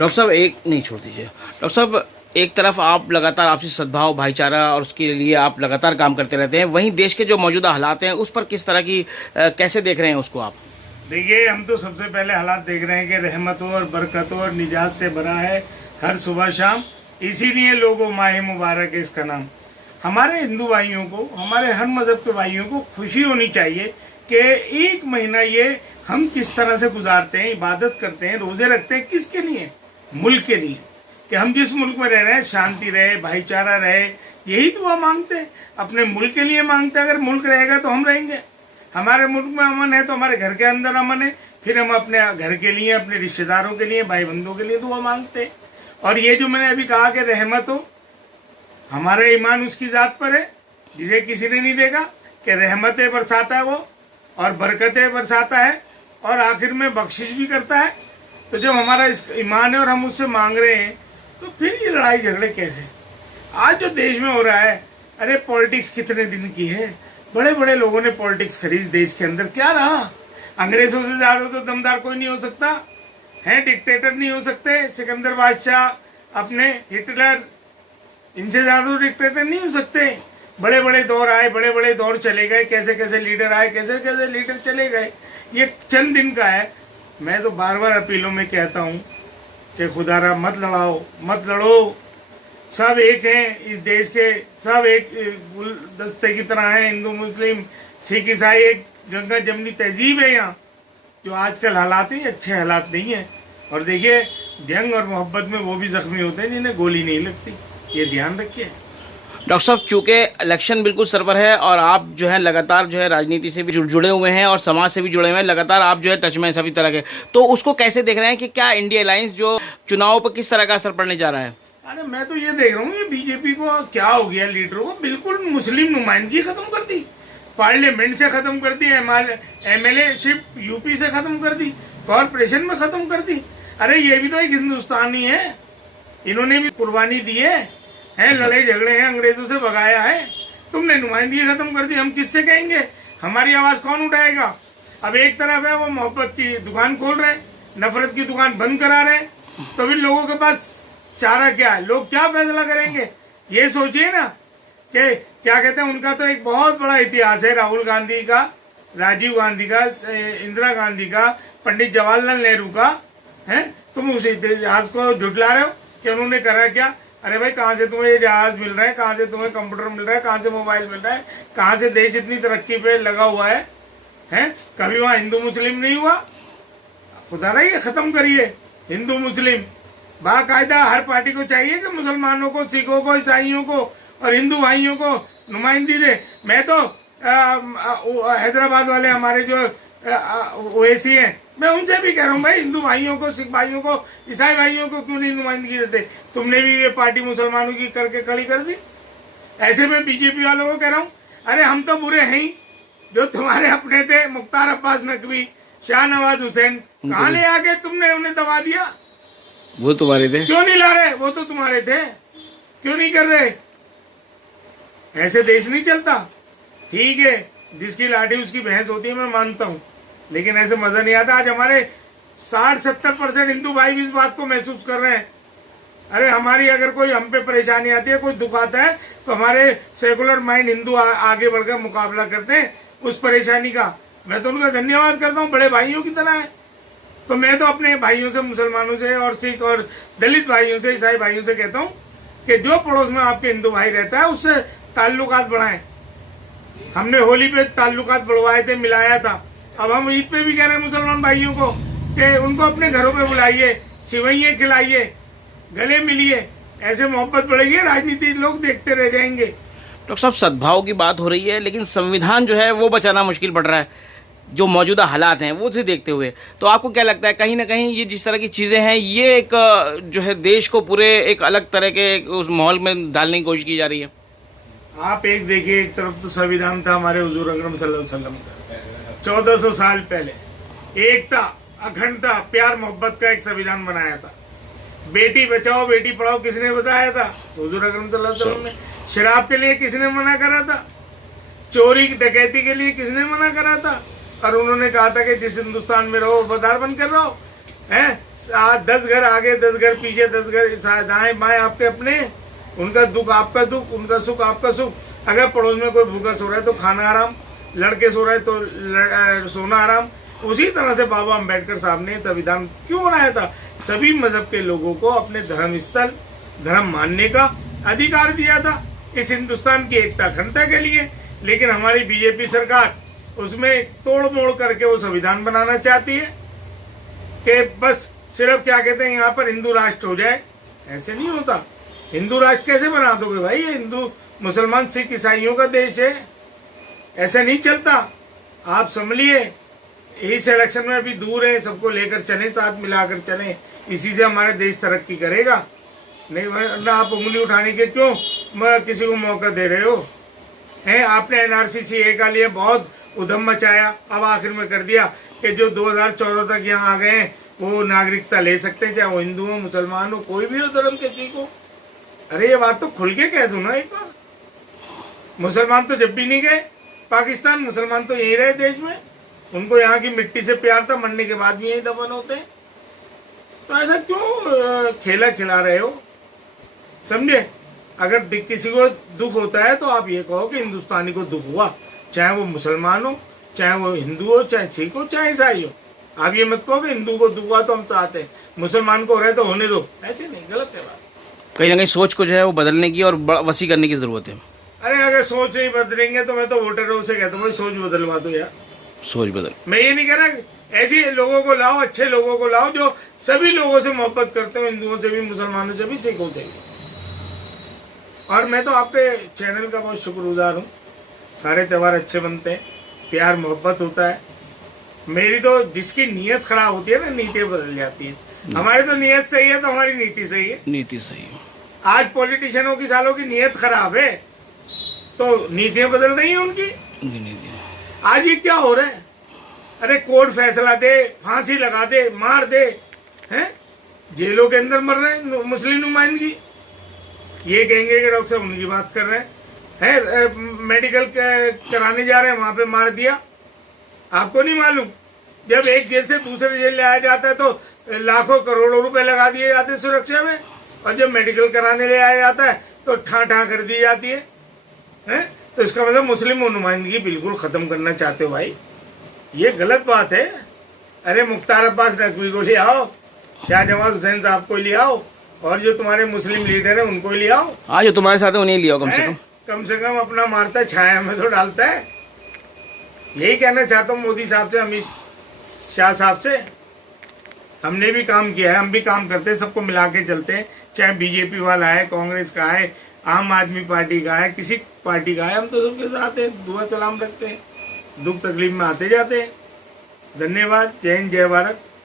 Doctor साहब एक नहीं छोड़ दीजिए। डॉक्टर साहब एक तरफ आप लगातार आपसी सद्भाव भाईचारा और उसके लिए आप लगातार काम करते रहते हैं, वहीं देश के जो मौजूदा हालात हैं उस पर किस तरह की कैसे देख रहे हैं उसको आप? देखिए, हम तो सबसे पहले हालात देख रहे हैं कि रहमतों और बरकतों और निजात से भरा है हर सुबह शाम। इसीलिए लोगों माह मुबारक है इसका नाम। हमारे हिंदू भाइयों को, हमारे हर मज़हब के भाइयों को खुशी होनी चाहिए कि एक महीना ये हम किस तरह से गुजारते हैं, इबादत करते हैं, रोज़े रखते हैं। किसके लिए? मुल्क के लिए, कि हम जिस मुल्क में रह रहे हैं शांति रहे, भाईचारा रहे। यही दुआ मांगते हैं, अपने मुल्क के लिए मांगते हैं। अगर मुल्क रहेगा तो हम रहेंगे। हमारे मुल्क में अमन है तो हमारे घर के अंदर अमन है, फिर हम अपने घर के लिए, अपने रिश्तेदारों के लिए, भाई बंधुओं के लिए दुआ मांगते हैं। और ये जो मैंने अभी कहा कि रहमत हो, हमारा ईमान उसकी ज़ात पर है जिसे किसी ने नहीं देखा, कि रहमतें बरसाता है वो और बरकतें बरसाता है और आखिर में बख्शिश भी करता है। तो जब हमारा इस ईमान है और हम उससे मांग रहे हैं तो फिर ये लड़ाई झगड़े कैसे? आज जो देश में हो रहा है, अरे पॉलिटिक्स कितने दिन की है? बड़े बड़े लोगों ने पॉलिटिक्स खरीद देश के अंदर, क्या रहा? अंग्रेजों से ज़्यादा तो दमदार कोई नहीं हो सकता है, डिक्टेटर नहीं हो सकते। सिकंदर बादशाह, अपने हिटलर, इनसे ज़्यादा तो डिक्टेटर नहीं हो सकते। बड़े बड़े दौर आए, बड़े बड़े दौर चले गए, कैसे कैसे लीडर आए, कैसे कैसे लीडर चले गए। ये चंद दिन का है। मैं तो बार बार अपीलों में कहता हूँ कि खुदारा मत लड़ाओ, मत लड़ो। सब एक हैं इस देश के, सब एक गुलदस्ते की तरह हैं। हिंदू मुस्लिम सिख ईसाई एक गंगा जमनी तहजीब है यहाँ। जो आजकल हालात हैं अच्छे हालात नहीं है। और देखिए, जंग और मोहब्बत में वो भी जख्मी होते हैं जिन्हें गोली नहीं लगती, ये ध्यान रखिए। डॉक्टर साहब चूंकि इलेक्शन बिल्कुल सर पर है और आप जो है लगातार जो है राजनीति से भी जुड़े हुए हैं और समाज से भी जुड़े हुए हैं, लगातार आप जो है टच में हैं सभी तरह के, तो उसको कैसे देख रहे हैं कि क्या इंडिया अलायंस जो चुनाव पर किस तरह का असर पड़ने जा रहा है? अरे मैं तो ये देख रहा हूँ, ये बीजेपी को क्या हो गया, लीडरों को बिल्कुल मुस्लिम नुमाइंदगी खत्म कर दी, पार्लियामेंट से खत्म कर दी, MLA शिप यूपी से खत्म कर दी, कॉरपोरेशन में खत्म कर दी। अरे ये भी तो एक हिंदुस्तानी है, इन्होंने भी कुर्बानी दी है, लड़ाई झगड़े हैं, अंग्रेजों से भगाया है। तुमने नुमाइंदगी खत्म कर दी, हम किससे कहेंगे? हमारी आवाज कौन उठाएगा? अब एक तरफ है वो मोहब्बत की दुकान खोल रहे, नफरत की दुकान बंद करा रहे, तो भी लोगों के पास चारा क्या है? लोग क्या फैसला करेंगे? ये सोचिए ना कि क्या कहते हैं, उनका तो एक बहुत बड़ा इतिहास है, राहुल गांधी का, राजीव गांधी का, इंदिरा गांधी का, पंडित जवाहरलाल नेहरू का, है। तुम उस इतिहास को झुटला रहे हो कि उन्होंने करा क्या? अरे भाई, कहाँ से तुम्हें ये जहाज मिल रहा है, कहाँ से तुम्हें कंप्यूटर मिल रहा है, कहाँ से मोबाइल मिल रहा है, कहाँ से देश इतनी तरक्की पे लगा हुआ है? कभी वहाँ हिंदू मुस्लिम नहीं हुआ? खुदा ना, ये खत्म करिए हिंदू मुस्लिम। बाकायदा हर पार्टी को चाहिए कि मुसलमानों को, सिखों को, ईसाइयों को और हिंदू भाइयों को नुमाइंदगी दे। मैं तो हैदराबाद वाले हमारे जो ओवैसी हैं, मैं उनसे भी कह रहा हूँ, भाई हिंदू भाइयों को, सिख भाइयों को, ईसाई भाइयों को क्यों नहीं नुमाइंदगी देते? तुमने भी ये पार्टी मुसलमानों की करके खड़ी कर दी। ऐसे में बीजेपी वालों को कह रहा हूँ, अरे हम तो बुरे हैं ही, जो तुम्हारे अपने थे मुख्तार अब्बास नकवी, शाहनवाज हुसैन, कहाँ ले आके तुमने उन्हें दबा दिया? वो तुम्हारे थे, क्यों नहीं ला रहे? वो तो तुम्हारे थे, क्यों नहीं कर रहे? ऐसे देश नहीं चलता। ठीक है, जिसकी लाठी उसकी भैंस होती है, मैं मानता हूँ, लेकिन ऐसे मजा नहीं आता। आज हमारे 60-70% हिंदू भाई भी इस बात को महसूस कर रहे हैं। अरे हमारी अगर कोई हम पे परेशानी आती है, कोई दुख आता है, तो हमारे सेकुलर माइंड हिंदू आगे बढ़कर मुकाबला करते हैं उस परेशानी का। मैं तो उनका धन्यवाद करता हूँ, बड़े भाइयों की तरह है। तो मैं तो अपने भाइयों से, मुसलमानों से और सिख और दलित भाइयों से, ईसाई भाइयों से कहता हूँ कि जो पड़ोस में आपके हिंदू भाई रहता है उससे ताल्लुकात बढ़ाएं। हमने होली पे ताल्लुकात बढ़वाए थे, मिलाया था। अब हम ईद पे भी कह रहे हैं मुसलमान भाइयों को कि उनको अपने घरों पे बुलाइए, सिवैयाँ खिलाइए, गले मिलिए। ऐसे मोहब्बत बढ़ेगी, राजनीति लोग देखते रह जाएंगे। डॉक्टर साहब सद्भाव की बात हो रही है, लेकिन संविधान जो है वो बचाना मुश्किल पड़ रहा है जो मौजूदा हालात हैं वो से देखते हुए। तो आपको क्या लगता है, कहीं ना कहीं ये जिस तरह की चीज़ें हैं, ये एक जो है देश को पूरे एक अलग तरह के उस माहौल में डालने की कोशिश की जा रही है? आप एक देखिए, एक तरफ तो संविधान था हमारे हुजूर अकरम सल्लल्लाहु अलैहि वसल्लम का, 1400 साल पहले एकता, अखंडता, प्यार मोहब्बत का एक संविधान बनाया था। बेटी बचाओ बेटी पढ़ाओ किसने बताया था? हुजूर अकरम सल्लल्लाहु अलैहि वसल्लम ने। शराब के लिए किसने मना करा था? चोरी डकैती के लिए किसने मना करा था? और उन्होंने कहा था कि जिस हिंदुस्तान में रहो वफादार बनकर रहो। हैं 10 घर आगे 10 घर पीछे 10 घर दाएं बाएं आपके अपने, उनका दुख आपका दुख, उनका सुख आपका सुख। अगर पड़ोस में कोई भूखा सो रहा है तो खाना आराम, लड़के सो रहे तो सोना आराम। उसी तरह से बाबा अम्बेडकर साहब ने संविधान क्यों बनाया था? सभी मजहब के लोगों को अपने धर्म स्थल धर्म मानने का अधिकार दिया था, इस हिंदुस्तान की एकता अखंडता के लिए। लेकिन हमारी बीजेपी सरकार उसमें तोड़ मोड़ करके वो संविधान बनाना चाहती है कि बस सिर्फ क्या कहते हैं यहाँ पर हिंदू राष्ट्र हो जाए। ऐसे नहीं होता। हिंदू राष्ट्र कैसे बना दोगे भाई? ये हिंदू मुसलमान सिख ईसाइयों का देश है, ऐसे नहीं चलता। आप संभलिए, इस इलेक्शन में अभी दूर है, सबको लेकर चले, साथ मिलाकर चले, इसी से हमारा देश तरक्की करेगा। नहीं वरना आप उंगली उठाने के क्यों किसी को मौका दे रहे हो? हैं आपने एनआरसी सीए का लिए बहुत उधम मचाया, अब आखिर में कर दिया कि जो 2014 तक यहाँ आ गए हैं वो नागरिकता ले सकते हैं, चाहे वो हिंदू हो मुसलमान हो कोई भी हो धर्म के सिख हो। अरे ये बात तो खुल के कह दो ना एक बार। मुसलमान तो जब भी नहीं गए पाकिस्तान, मुसलमान तो यहीं रहे देश में, उनको यहाँ की मिट्टी से प्यार था, मरने के बाद भी यहीं दफन होते हैं। तो ऐसा क्यों खेला खिला रहे हो? समझे? अगर किसी को दुख होता है तो आप ये कहो कि हिंदुस्तानी को दुख हुआ, चाहे वो मुसलमान हो, चाहे वो हिंदू हो, चाहे सिख हो, चाहे ईसाई हो। आप ये मत कहो कि हिंदू को दुख हुआ तो हम चाहते हैं, मुसलमान को हो रहे तो होने दो। ऐसे नहीं, गलत है बात। कहीं ना कहीं सोच को जो है वो बदलने की और वसी करने की जरूरत है। अरे अगर सोच नहीं बदलेंगे तो मैं तो वोटरों से कहता हूँ सोच बदलवा दो यार। सोच बदल, मैं ये नहीं कह रहा, ऐसे लोगों को लाओ, अच्छे लोगों को लाओ जो सभी लोगों से मोहब्बत करते हो, हिंदुओं से भी, मुसलमानों से भी, सिखों से भी। और मैं तो आपके चैनल का बहुत शुक्रगुजार हूँ। सारे त्यौहार अच्छे बनते हैं, प्यार मोहब्बत होता है। मेरी तो जिसकी नीयत खराब होती है ना, नीति बदल जाती है। हमारी तो नीयत सही है तो हमारी नीति सही है। नीति सही है। आज पॉलिटिशियनों की सालों की नीयत खराब है तो नीतियां बदल रही हैं उनकी। आज ये क्या हो रहा है? अरे कोर्ट फैसला दे, फांसी लगा दे, मार दे, हैं? जेलों के अंदर मर रहे हैं मुस्लिम नुमाइंदगी। ये कहेंगे कि डॉक्टर साहब उनकी बात कर रहे हैं, मेडिकल कराने जा रहे हैं, वहां पे मार दिया। आपको नहीं मालूम? जब एक जेल से दूसरे जेल ले आया जाता है तो लाखों करोड़ों रुपए लगा दिए जाते हैं सुरक्षा में, और जब मेडिकल कराने ले आया जाता है तो ठा ठा कर दी जाती है। तो इसका मतलब मुस्लिम नुमाइंदगी बिल्कुल खत्म करना चाहते हो भाई, ये गलत बात है। अरे मुख्तार अब्बास नकवी को ले आओ, शाहजवान हुसैन साहब को ले आओ, और जो तुम्हारे मुस्लिम लीडर है उनको ले आओ। हाँ, जो तुम्हारे साथ है उन्हें लिया कम से कम अपना मारता छाया में तो डालता है। यही कहना चाहता हूँ मोदी साहब से, अमित शाह साहब से। हमने भी काम किया है, हम भी काम करते हैं, सबको मिला के चलते हैं, चाहे बीजेपी वाला है, कांग्रेस का है, आम आदमी पार्टी का है, किसी पार्टी का है, हम तो सबके साथ हैं, दुआ सलाम रखते हैं, दुख तकलीफ में आते जाते हैं। धन्यवाद। जय हिंद, जय भारत।